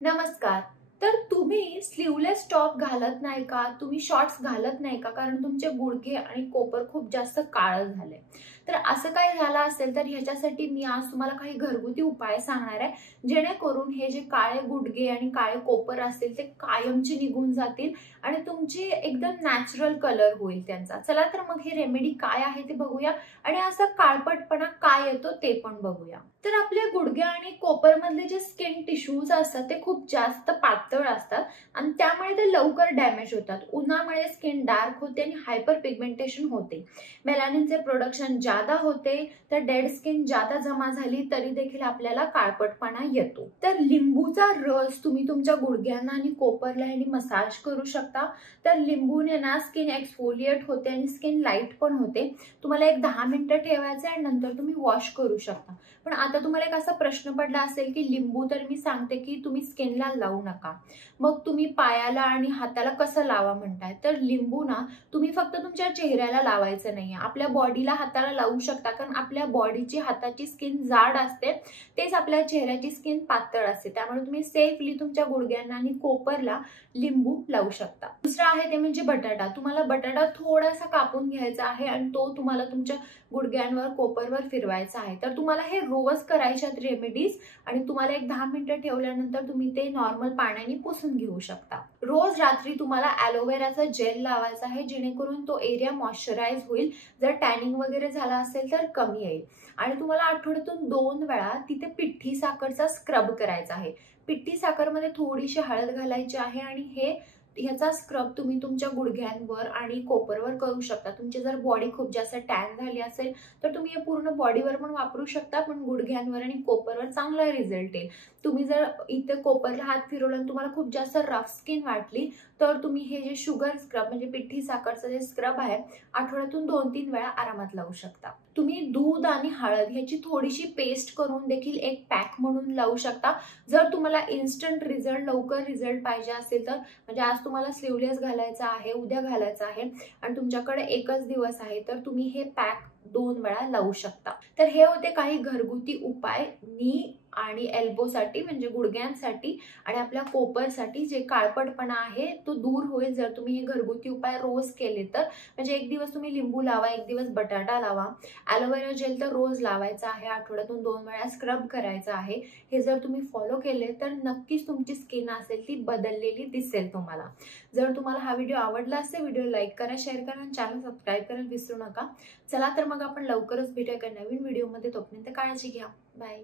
नमस्कार. तर तुम्ही स्लीवलेस टॉप घालत नाही का? तुम्ही शॉर्ट्स घालत नाही का? कारण तुमचे गुडघे आणि कोपर खूप जास्त काळं झाले. तर असं काही झालं असेल तर ह्याच्यासाठी मी आज तुम्हाला काही घरगुती उपाय सांगणार आहे. जेणेकरून हे जे काळे गुडघे आणि काळे कोपर असतील ते कायमचे निघून जातील आणि तुमची एकदम नॅचरल कलर होईल त्यांचा. चला तर मग हे रेमेडी काय आहे ते बघूया आणि असा काळपटपणा काय येतो ते पण बघूया. तर आपल्या गुडघे आणि कोपरमधले जे स्किन टिश्यूज असतात ते खूप जास्त पातळ असतात आणि त्यामुळे ते लवकर डॅमेज होतात. उन्हामुळे स्किन डार्क होते आणि हायपर पिगमेंटेशन होते. मेलानिनचे प्रोडक्शन जादा होते, तर डेड स्किन जादा जमा झाली तरी देखील आपल्याला काळपटपणा येतो. तर लिंबूचा रस तुम्ही तुमच्या गुडघ्यांना आणि कोपरला आणि मसाज करू शकता. तर लिंबूने ना स्किन एक्सफोलिएट होते आणि स्किन लाईट पण होते. तुम्हाला एक 10 मिनिटं ठेवायचं आणि नंतर तुम्ही वॉश करू शकता. पण आता तुम्हाला एक असा प्रश्न पडला असेल की लिंबू तर मी सांगते की तुम्ही स्किनला लावू नका, मग तुम्ही पायाला आणि हाताला कसं लावा म्हणताय. तर लिंबू ना तुम्ही फक्त तुमच्या चेहऱ्याला लावायचं नाहीये, आपल्या बॉडीला हाताला लावू शकता. कारण आपल्या बॉडीची हाताची स्किन जाड असते, तेच आपल्या चेहऱ्याची स्किन पातळ असते. त्यामुळे तुम्ही सेफली तुमच्या गुडघ्यांना आणि कोपरला लिंबू लावू शकता. दुसरं आहे ते म्हणजे बटाटा. तुम्हाला बटाटा थोडासा कापून घ्यायचा आहे आणि तो तुम्हाला तुमच्या गुडघ्यांवर कोपरवर फिरवायचा आहे. तर तुम्हाला हे रोज करायच्यात रेमेडीज आणि तुम्हाला एक 10 मिनिटं ठेवल्यानंतर तुम्ही ते नॉर्मल पाण्याने पुसून घेऊ शकता. रोज रात्री तुम्हाला ॲलोवेराचा जेल लावायचा आहे, जेणेकरून तो एरिया मॉइश्चराइज होईल. जर टॅनिंग वगैरे झाला असेल तर कमी येईल. आणि तुम्हाला आठवड्यातून 2 वेळा तिथे पिठी साखरचा स्क्रब करायचा आहे. पिठी साखरमध्ये थोडीशी हळद घालायची आहे आणि ह्याचा स्क्रब तुम्ही तुमच्या गुडघ्यांवर आणि कोपरवर करू शकता. तुमची जर बॉडी खूप जास्त टॅन झाली असेल तर तुम्ही हे पूर्ण बॉडीवर पण वापरू शकता, पण गुडघ्यांवर आणि कोपरवर चांगला रिझल्ट येईल. तुम्ही जर इथे कोपरला हात फिरवला आणि तुम्हाला खूप जास्त रफ स्किन वाटली तर तुम्ही हे जे शुगर स्क्रब म्हणजे पिठी साखरचं जे स्क्रब आहे आठवड्यातून 2-3 वेळा आरामात लावू शकता. तुम्ही दूध आणि हळद ह्याची थोडीशी पेस्ट करून देखील एक पॅक म्हणून लावू शकता. जर तुम्हाला इन्स्टंट रिझल्ट, लवकर रिझल्ट पाहिजे असेल तर, म्हणजे आज तुम्हाला स्लीवलेस घालायचा आहे, उद्या घालायचा आहे आणि तुमच्याकडे एकच दिवस आहे, तर तुम्ही हे पॅक 2 वेळा लावू शकता. तर हे होते काही घरगुती उपाय नी आणि एल्बोसाठी म्हणजे गुडघ्यांसाठी आणि आपल्या कोपरसाठी. जे काळपटपणा आहे तो दूर होईल जर तुम्ही हे घरगुती उपाय रोज केले तर. म्हणजे एक दिवस तुम्ही लिंबू लावा, एक दिवस बटाटा लावा. ॲलोवेरा जेल तर रोज लावायचा आहे, आठवड्यातून 2 वेळा स्क्रब करायचा आहे. हे जर तुम्ही फॉलो केले तर नक्कीच तुमची स्किन असेल ती बदललेली दिसेल तुम्हाला. जर तुम्हाला हा व्हिडिओ आवडला असेल, व्हिडिओ लाईक करा, शेअर करा आणि चॅनल सबस्क्राईब करायला विसरू नका. चला तर मग आपण लवकरच भेटूया एका नवीन व्हिडिओमध्ये. तोपर्यंत काळजी घ्या. बाय.